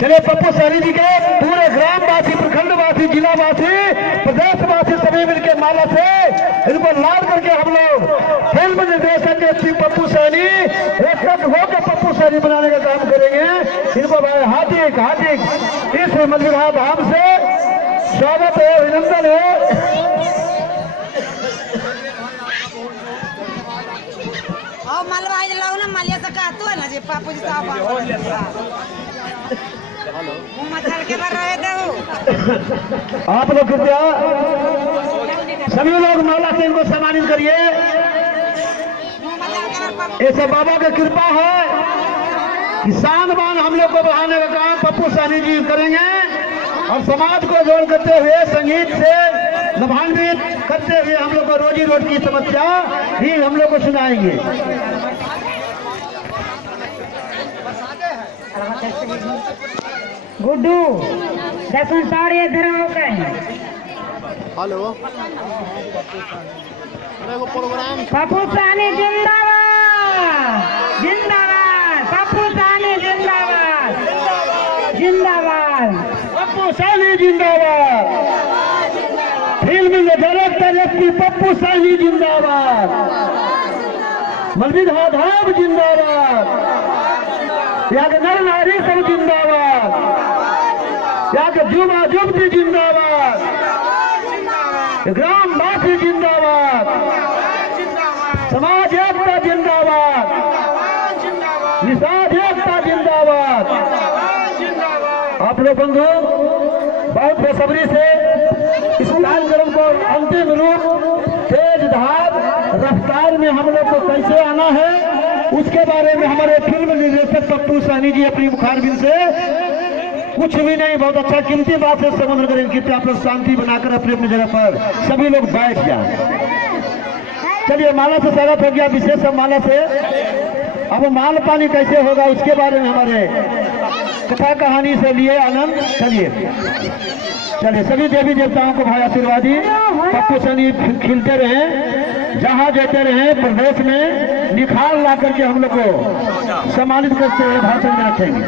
चलिए पप्पू सहनी जी के पूरे ग्रामवासी, प्रखंडवासी, जिलावासी, प्रदेशवासी सभी मिलकर माला से इनको लाद करके हम लोग फिल्म निर्देशक के श्री पप्पू सहनी एकजुट होकर पप्पू सहनी बनाने का काम करेंगे। इनको भाई हार्दिक हार्दिक इस मंदिरा धाम से स्वागत है, अभिनंदन है। मलवा लाओ ना मलिया से कहतू है ना जी पापू जी साहब मचल के पर रहे थे। आप लोग कृपया सभी लोग माला से इनको सम्मानित करिए। ऐसे बाबा की कृपा है कि शान बान हम लोग को बढ़ाने का काम पप्पू सहनी जी करेंगे और समाज को जोड़ करते हुए संगीत से लाभान्वित करते हुए हम लोग को रोजी रोटी की समस्या ही हम लोग को सुनाएंगे। गुड्डू दर्शन सारे इधर होकर हेलो प्रोग्राम पप्पू सहनी जिंदाबाद जिंदाबाद, पप्पू सहनी जिंदाबाद जिंदाबाद, पप्पू सहनी जिंदाबाद। Film director SP Pappu Sahni जिंदाबाद। मलविधा धाम जिंदाबाद। यहाँ के नर नारी सब जिंदाबाद। यहाँ के युवा युवती जिंदाबाद। ग्रामवासी जिंदाबाद। समाज एकता जिंदाबाद। निषाद एकता जिंदाबाद। आप लोग बंधु बहुत बेसब्री से इस कार्यक्रम को अंतिम रूप तेज धार रफ्तार में हम लोग को कैसे आना है उसके बारे में हमारे फिल्म निर्देशक पप्पू सहनी जी अपनी मुखारबिन से कुछ भी नहीं, बहुत अच्छा कीमती बात है समुद्र करेंगे। कृपया आप लोग शांति बनाकर अपनी अपनी जगह पर सभी लोग बैठ जाए। चलिए माला से स्वागत हो गया, विशेष माला से। अब माल पानी कैसे होगा उसके बारे में हमारे कथा कहानी से लिए आनंद। चलिए सभी देवी देवताओं को भाई आशीर्वादी पप्पू सहनी खिलते रहे, जहां जाते रहे प्रदेश में निखार ला करके हम लोग को सम्मानित करते हुए भाषण में रखेंगे।